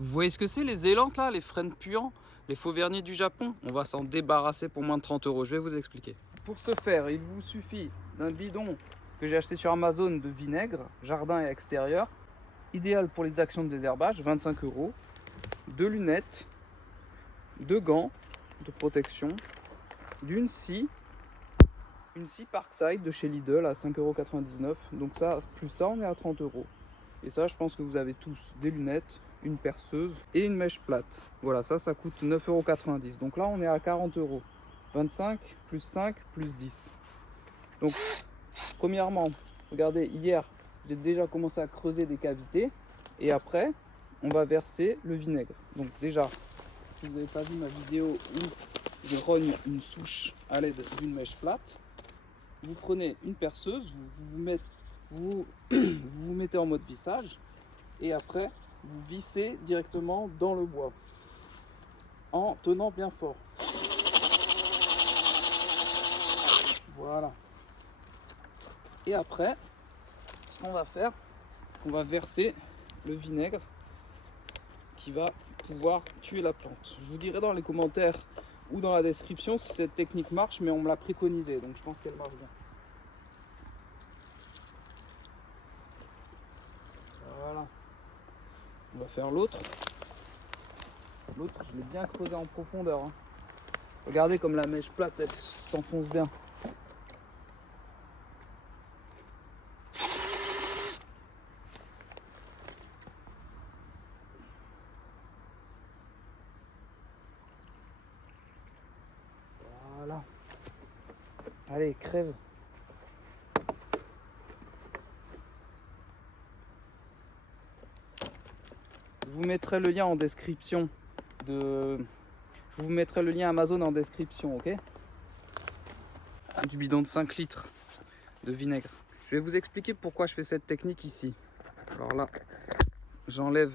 Vous voyez ce que c'est les élantes là, les frênes puants, les faux vernis du Japon? On va s'en débarrasser pour moins de 30 euros, je vais vous expliquer. Pour ce faire, il vous suffit d'un bidon que j'ai acheté sur Amazon de vinaigre, jardin et extérieur, idéal pour les actions de désherbage, 25 euros, deux lunettes, deux gants de protection, d'une scie, une scie Parkside de chez Lidl à 5,99 €. Donc ça, plus ça, on est à 30 euros. Et ça, je pense que vous avez tous des lunettes, une perceuse et une mèche plate. Voilà, ça coûte 9,90 €. Donc là, on est à 40 euros. 25 plus 5 plus 10. Donc, premièrement, regardez, hier, j'ai déjà commencé à creuser des cavités. Et après, on va verser le vinaigre. Donc déjà, si vous n'avez pas vu ma vidéo où je rogne une souche à l'aide d'une mèche plate, vous prenez une perceuse, vous vous mettez en mode vissage et après vous vissez directement dans le bois en tenant bien fort. Voilà. Et après, ce qu'on va faire, c'est qu'on va verser le vinaigre qui va pouvoir tuer la plante. Je vous dirai dans les commentaires ou dans la description si cette technique marche, mais on me l'a préconisé, donc je pense qu'elle marche bien. Voilà. On va faire l'autre. L'autre, je l'ai bien creusé en profondeur. Hein. Regardez comme la mèche plate, elle s'enfonce bien. Voilà. Allez, crève. Je vous mettrai le lien en description de... Je vous mettrai le lien Amazon en description, ok? Du bidon de 5 litres de vinaigre. Je vais vous expliquer pourquoi je fais cette technique ici. Alors là, j'enlève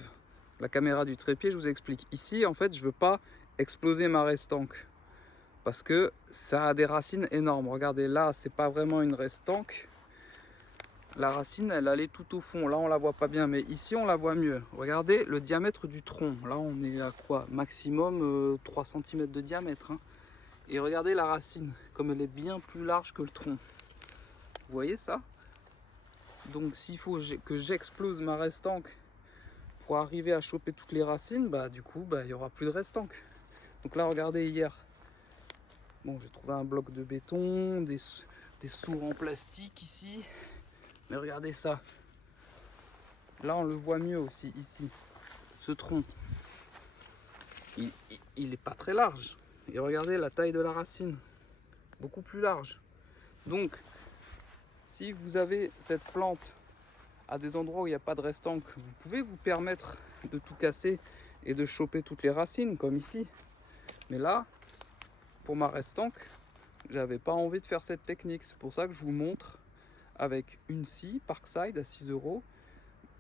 la caméra du trépied, je vous explique. Ici, en fait, je veux pas exploser ma restanque parce que ça a des racines énormes. Regardez, là, c'est pas vraiment une restanque. La racine, elle allait tout au fond. Là, on la voit pas bien, mais ici, on la voit mieux. Regardez le diamètre du tronc. Là, on est à quoi? Maximum 3 cm de diamètre. Hein. Et regardez la racine, comme elle est bien plus large que le tronc. Vous voyez ça? Donc, s'il faut que j'explose ma restanque pour arriver à choper toutes les racines, bah du coup, il n'y aura plus de restanque. Donc là, regardez hier. Bon, j'ai trouvé un bloc de béton, des sourds en plastique ici. Mais regardez ça. Là, on le voit mieux aussi, ici. Ce tronc. Il n'est pas très large. Et regardez la taille de la racine. Beaucoup plus large. Donc, si vous avez cette plante à des endroits où il n'y a pas de restanque, vous pouvez vous permettre de tout casser et de choper toutes les racines, comme ici. Mais là, pour ma restanque, j'avais pas envie de faire cette technique. C'est pour ça que je vous montre avec une scie Parkside à 6 euros,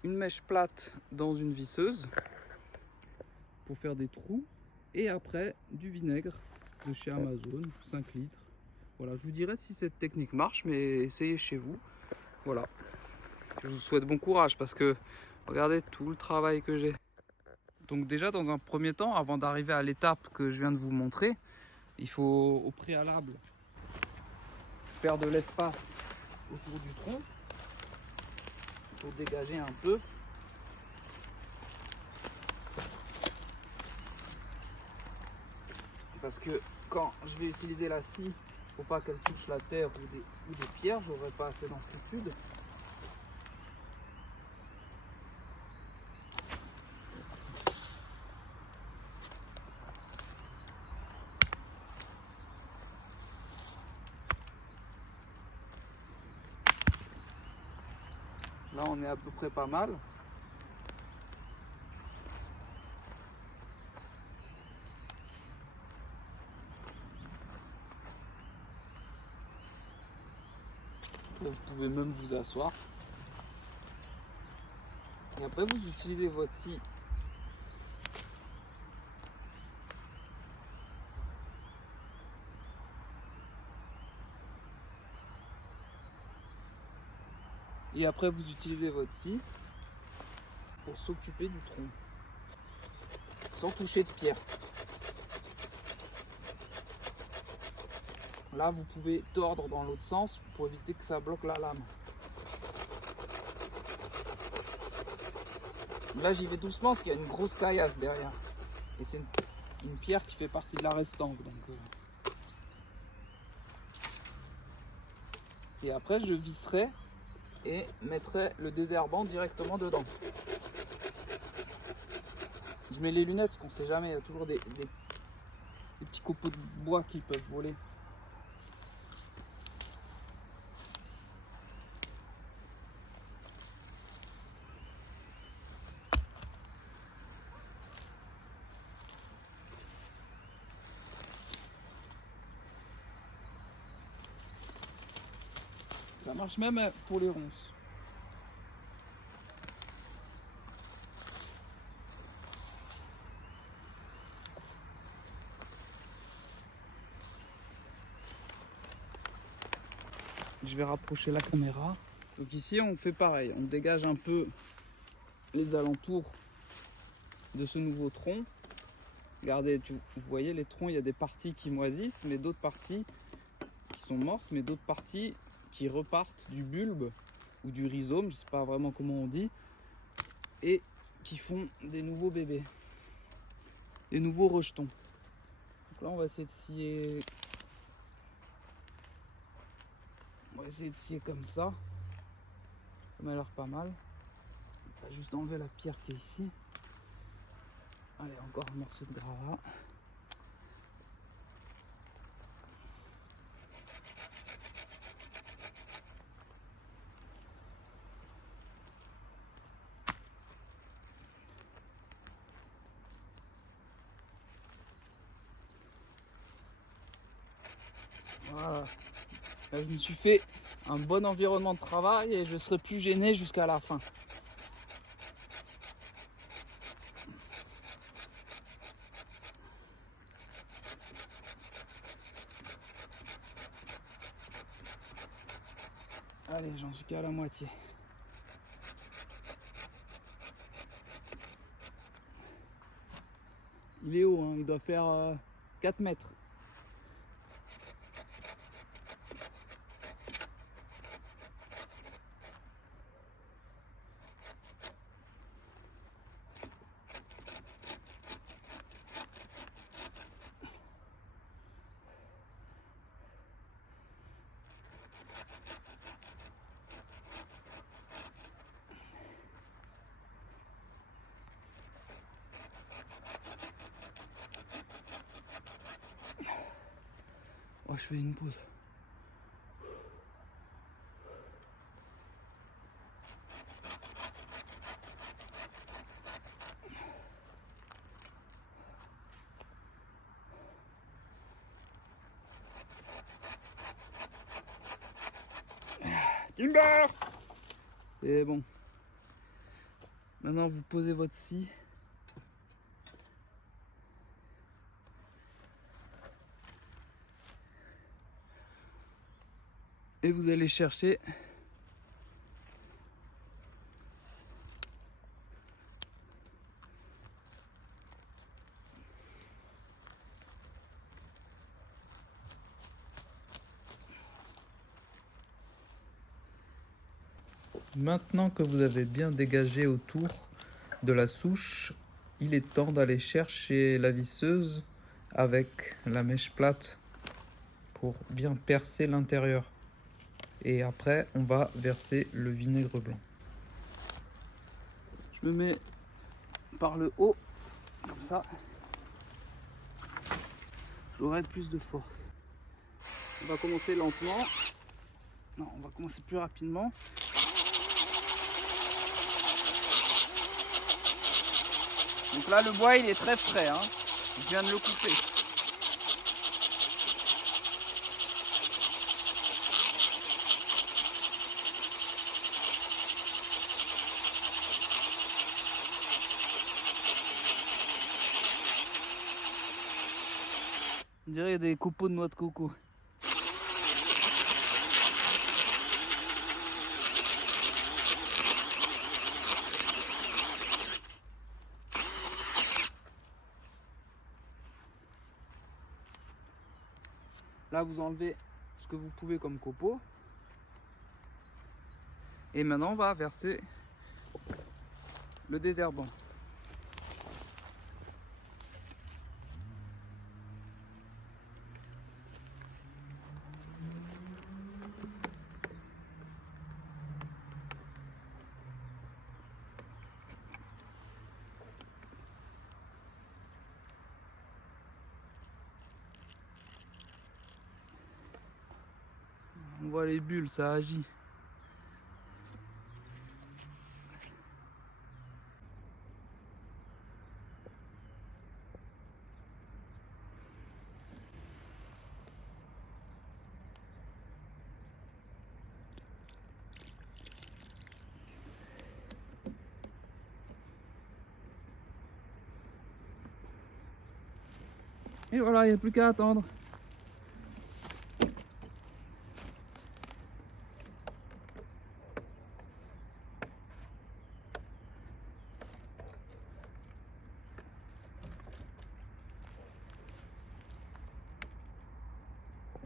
une mèche plate dans une visseuse pour faire des trous et après du vinaigre de chez Amazon, 5 litres. Voilà, je vous dirai si cette technique marche, mais essayez chez vous. Voilà, je vous souhaite bon courage parce que regardez tout le travail que j'ai. Donc déjà dans un premier temps, avant d'arriver à l'étape que je viens de vous montrer, il faut au préalable faire de l'espace autour du tronc pour dégager un peu. Parce que quand je vais utiliser la scie, faut pas qu'elle touche la terre ou des pierres, j'aurai pas assez d'amplitude. Là on est à peu près pas mal. Vous pouvez même vous asseoir. Et après vous utilisez votre scie pour s'occuper du tronc. sans toucher de pierre. Là, vous pouvez tordre dans l'autre sens pour éviter que ça bloque la lame. Là, j'y vais doucement parce qu'il y a une grosse caillasse derrière. Et c'est une pierre qui fait partie de la restanque. Et après, je visserai et mettrai le désherbant directement dedans. Je mets les lunettes parce qu'on ne sait jamais, il y a toujours des petits copeaux de bois qui peuvent voler. Ça marche même pour les ronces. Je vais rapprocher la caméra. Donc ici on fait pareil, on dégage un peu les alentours de ce nouveau tronc. Regardez, vous voyez les troncs, il y a des parties qui moisissent, mais d'autres parties qui sont mortes, mais d'autres parties qui repartent du bulbe ou du rhizome, je ne sais pas vraiment comment on dit, et qui font des nouveaux bébés, des nouveaux rejetons. Donc là on va essayer de scier. On va essayer de scier comme ça. Ça m'a l'air pas mal. On va juste enlever la pierre qui est ici. Allez, encore un morceau de gravat. Voilà. Là, je me suis fait un bon environnement de travail et je serai plus gêné jusqu'à la fin. Allez, j'en suis qu'à la moitié. Il est haut, hein, il doit faire 4 mètres. Oh, je fais une pause. Timber! C'est bon. Maintenant, vous posez votre scie. Et vous allez chercher Maintenant que vous avez bien dégagé autour de la souche, il est temps d'aller chercher la visseuse avec la mèche plate pour bien percer l'intérieur. Et après, on va verser le vinaigre blanc. Je me mets par le haut, comme ça. J'aurai plus de force. On va commencer lentement. Non, on va commencer plus rapidement. Donc là, le bois, il est très frais, hein. Je viens de le couper. On dirait des copeaux de noix de coco. Là, vous enlevez ce que vous pouvez comme copeaux. Et maintenant, on va verser le désherbant. On voit les bulles, ça agit. Et voilà, il n'y a plus qu'à attendre.